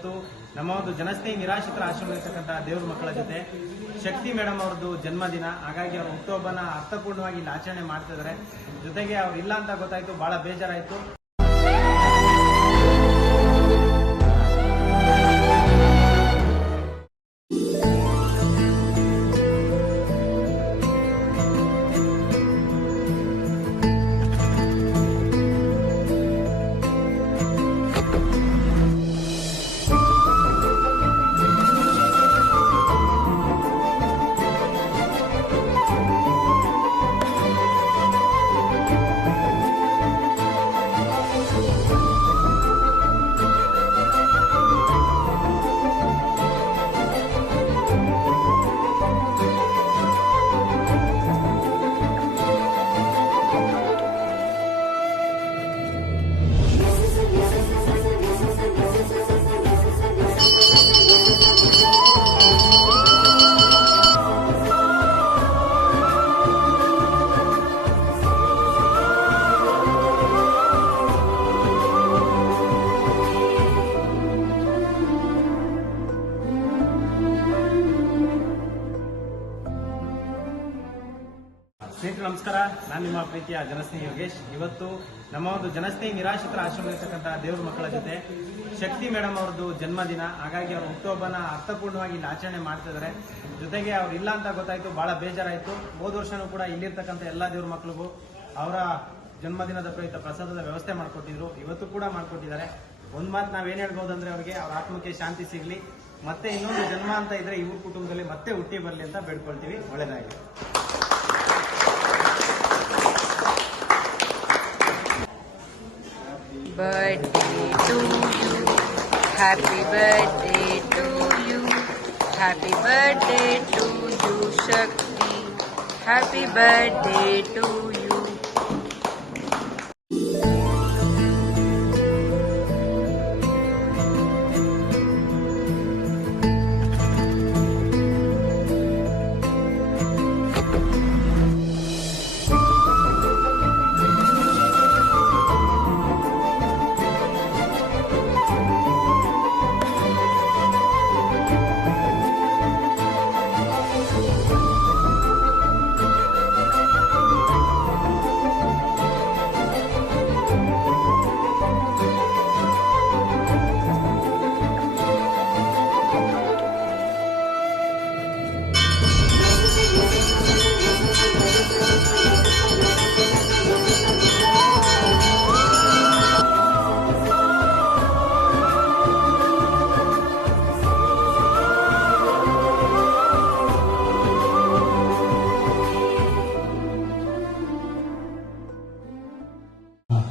ಇವತ್ತು ನಮ್ಮ ಒಂದು ಜನಸ್ನೇಹಿ ನಿರಾಶ್ರಿತರ ಆಶ್ರಮದಲ್ಲಿರ್ತಕ್ಕಂಥ ದೇವ್ರ ಮಕ್ಕಳ ಜೊತೆ ಶಕ್ತಿ ಮೇಡಮ್ ಅವ್ರದ್ದು ಜನ್ಮದಿನ. ಹಾಗಾಗಿ ಅವರು ಹುಟ್ಟುಹಬ್ಬನ ಅರ್ಥಪೂರ್ಣವಾಗಿ ಇಲ್ಲಿ ಆಚರಣೆ ಮಾಡ್ತಾ ಇದ್ದಾರೆ. ಜೊತೆಗೆ ಅವ್ರು ಇಲ್ಲ ಅಂತ ಗೊತ್ತಾಯ್ತು, ಬಹಳ ಬೇಜಾರಾಯ್ತು. ಸ್ನೇಹಿತರೆ ನಮಸ್ಕಾರ, ನಾನು ನಿಮ್ಮ ಪ್ರೀತಿಯ ಜನಸ್ನೇಹಿ ಯೋಗೇಶ್. ಇವತ್ತು ನಮ್ಮ ಒಂದು ಜನಸ್ನೇಹಿ ನಿರಾಶ್ರಿತರ ಆಶ್ರಮದಲ್ಲಿರ್ತಕ್ಕಂಥ ದೇವ್ರ ಮಕ್ಕಳ ಜೊತೆ ಶಕ್ತಿ ಮೇಡಮ್ ಅವ್ರದ್ದು ಜನ್ಮದಿನ. ಹಾಗಾಗಿ ಅವ್ರ ಹುಟ್ಟುಹಬ್ಬನ ಅರ್ಥಪೂರ್ಣವಾಗಿ ಇಲ್ಲಿ ಆಚರಣೆ ಮಾಡ್ತಾ ಇದ್ದಾರೆ. ಜೊತೆಗೆ ಅವ್ರು ಇಲ್ಲ ಅಂತ ಗೊತ್ತಾಯ್ತು, ಬಹಳ ಬೇಜಾರಾಯ್ತು. ಹೋದ ವರ್ಷನೂ ಕೂಡ ಇಲ್ಲಿರ್ತಕ್ಕಂಥ ಎಲ್ಲ ದೇವ್ರ ಮಕ್ಕಳಿಗೂ ಅವರ ಜನ್ಮದಿನದ ಪ್ರಯುಕ್ತ ಪ್ರಸಾದದ ವ್ಯವಸ್ಥೆ ಮಾಡಿಕೊಟ್ಟಿದ್ರು. ಇವತ್ತು ಕೂಡ ಮಾಡಿಕೊಟ್ಟಿದ್ದಾರೆ. ಒಂದ್ ಮಾತು ನಾವೇನ್ ಹೇಳ್ಬೋದಂದ್ರೆ, ಅವ್ರಿಗೆ ಅವ್ರ ಆತ್ಮಕ್ಕೆ ಶಾಂತಿ ಸಿಗ್ಲಿ, ಮತ್ತೆ ಇನ್ನೊಂದು ಜನ್ಮ ಅಂತ ಇದ್ರೆ ಇವ್ರ ಕುಟುಂಬದಲ್ಲಿ ಮತ್ತೆ ಹುಟ್ಟಿ ಬರ್ಲಿ ಅಂತ ಬೇಡ್ಕೊಳ್ತೀವಿ. ಒಳ್ಳೇದಾಗಲಿ. Birthday to you, happy birthday to you, happy birthday to you Shakti, happy birthday to you.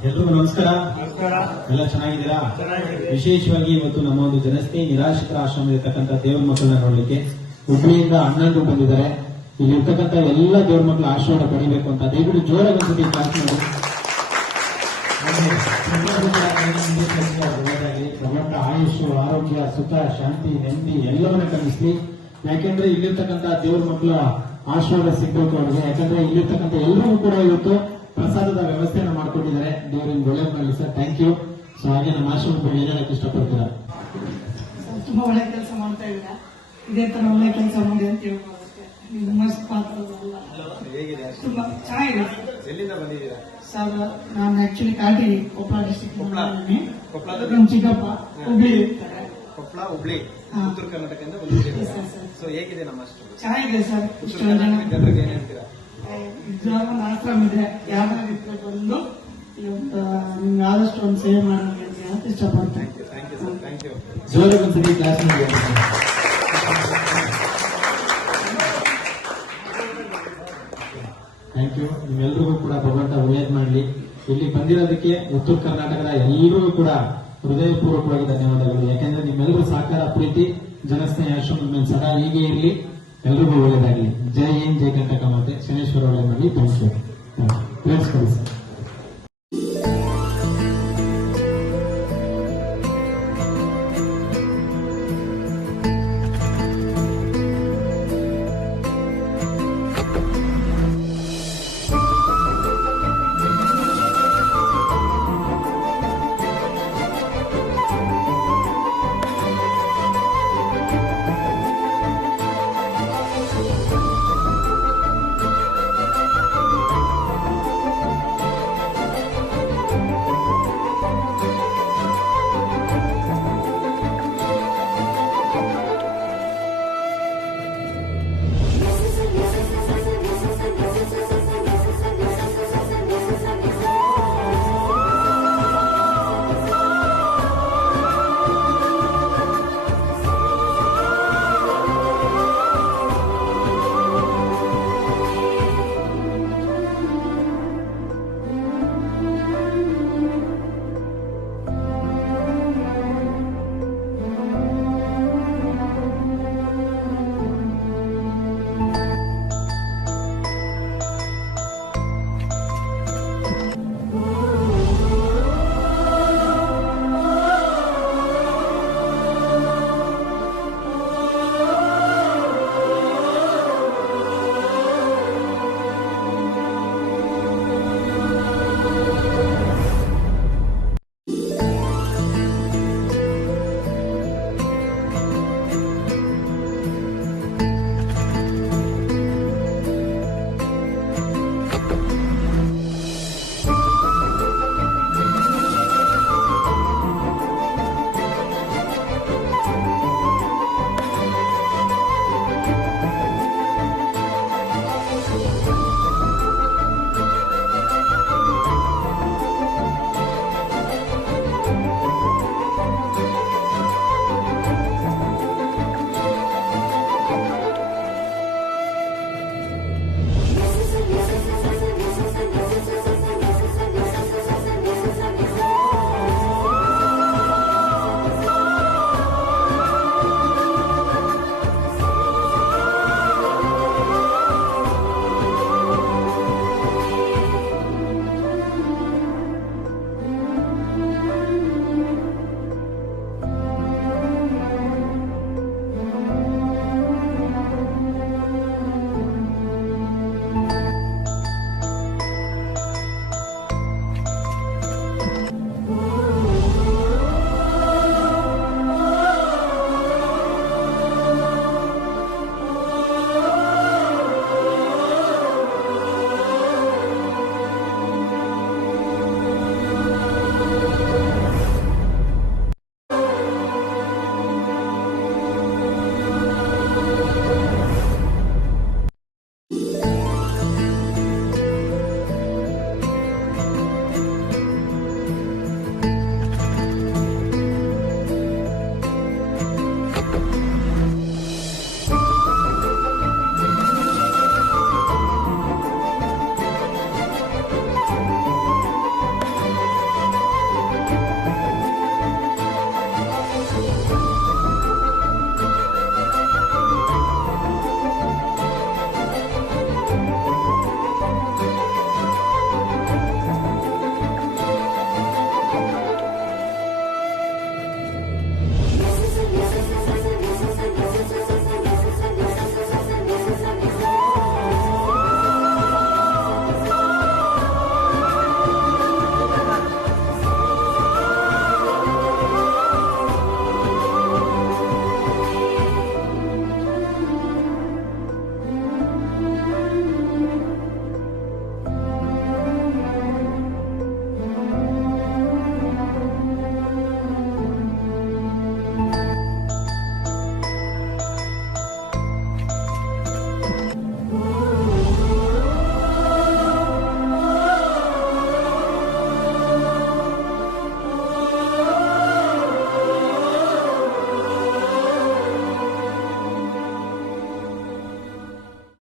ಎಲ್ರಿಗೂ ನಮಸ್ಕಾರ. ಎಲ್ಲ ಚೆನ್ನಾಗಿದ್ದೀರಾ? ವಿಶೇಷವಾಗಿ ಇವತ್ತು ನಮ್ಮ ಒಂದು ಜನಸ್ನೇಹಿ ನಿರಾಶ್ರಿತರ ಆಶ್ರಮದಲ್ಲಿರ್ತಕ್ಕಂಥ ದೇವ್ರ ಮಕ್ಕಳನ್ನ ನೋಡ್ಲಿಕ್ಕೆ ಹುಬ್ಳಿಯಿಂದ ಅಣ್ಣಂದ್ರು ಬಂದಿದ್ದಾರೆ. ಇಲ್ಲಿ ಇರ್ತಕ್ಕಂಥ ಎಲ್ಲ ದೇವ್ರ ಮಕ್ಕಳ ಆಶೀರ್ವಾದ ಪಡಿಬೇಕು ಅಂತ ದಯವಿಟ್ಟು ಜೋರಾಗಿ ಒಂದ್ಸತಿ ಕ್ಲಾಸ್ ಮಾಡಿ. ಭಗವಂತ ಆಯುಷ್, ಆರೋಗ್ಯ, ಸುಖ, ಶಾಂತಿ, ನೆಮ್ಮದಿ ಎಲ್ಲವನ್ನ ಕಲಿಸ್ಲಿ. ಯಾಕೆಂದ್ರೆ ಇಲ್ಲಿರ್ತಕ್ಕಂಥ ದೇವ್ರ ಮಕ್ಕಳ ಆಶೀರ್ವಾದ ಸಿಗ್ಬೇಕು ಅವ್ರಿಗೆ. ಯಾಕಂದ್ರೆ ಇಲ್ಲಿರ್ತಕ್ಕಂಥ ಎಲ್ಲರಿಗೂ ಕೂಡ ಇವತ್ತು ಪ್ರಸಾದದ ವ್ಯವಸ್ಥೆಯನ್ನು ಮಾಡ್ಕೊಂಡಿದ್ದಾರೆ. ದೇವರಿಂದ ಒಳ್ಳೇದು ಮಾಡಲಿ ಸರ್. Thank you. ಸೊ ಹಾಗೆ ನಮ್ಮ ಆಶ್ರಮದ ಬಗ್ಗೆ ಏನ್ ಹೇಳಕ್ ಇಷ್ಟಪಡ್ತೀರಾ? ತುಂಬಾ ಒಳ್ಳೆ ಕೆಲಸ ಮಾಡ್ತಾ ಇದ್ದೀರಾ. ಇದೇ ತರ ಒಳ್ಳೆ ಕೆಲಸ ಮಾಡಿ ಅಂತ ಹೇಳ್ಬೋದು. ಮಸ್ತ್ ಪಾತ್ರ ತುಂಬಾ ಚೆನ್ನಾಗಿದೆ. ಎಲ್ಲಿಂದ ಬಂದಿದ್ದೀರಾ ಸರ್? ನಾನು ಆಕ್ಚುಲಿ ಕಾಟಿನಿ, ಕೊಪ್ಪಳ ಡಿಸ್ಟ್ರಿಕ್ಟ್. ನಮ್ಮ ಚಿಕ್ಕಪ್ಪ ಹುಬ್ಳಿ ಇರ್ತಾರೆ. ಕೊಪ್ಪಳ, ಹುಬ್ಳಿ, ಉತ್ತರ ಕರ್ನಾಟಕದಿಂದ ಬಂದಿದ್ದೀರಾ. ಸೊ ಹೇಗಿದೆ ನಮ್ಮ ಆಶ್ರಮ? ಚೆನ್ನಾಗಿದೆ ಸರ್. ಜನರಿಗೆ ಏನ್ ಹೇಳ್ತೀರಾ? ಒಂದು ಆಶ್ರಮ ಇದೆ, ಯಾವ್ದಾದ್ರು ಇದ್ರೆ ಬಂದು ನಿಮ್ಗೆ ಆದಷ್ಟು ಒಂದು ಸೇವೆ ಮಾಡಿ ಅಂತ ಇಷ್ಟಪಡ್ತೇನೆ. ಜೋರಾಗಿ ಒಂದ್ಸತಿ ಕ್ಲಾಸ್ ಮಾಡಿ. Thank you. ನಿಮ್ಮೆಲ್ರಿಗೂ ಕೂಡ ಭಗವಂತ ಒಳ್ಳೇದು ಮಾಡಲಿ. ಇಲ್ಲಿ ಬಂದಿರೋದಕ್ಕೆ ಉತ್ತರ ಕರ್ನಾಟಕದ ಎಲ್ಲರಿಗೂ ಕೂಡ ಹೃದಯಪೂರ್ವಕವಾಗಿ ಧನ್ಯವಾದಗಳು. ಯಾಕೆಂದ್ರೆ ನಿಮ್ಮೆಲ್ಲರೂ ಸಹಕಾರ, ಪ್ರೀತಿ ಜನಸ್ನೇಹಿ ಆಶ್ರಮದ ಮೇಲೆ ಸದಾ ಹೀಗೆ ಇರಲಿ. ಎಲ್ರಿಗೂ ಒಳ್ಳೇದಾಗಲಿ. ಜೈ ಹಿಂದ್, ಜೈ ಕರ್ನಾಟಕ ಮಾತೆ. ಶನೇಶ್ವರ ಒಳ್ಳೆ ಮಾಡಿ. Thank you.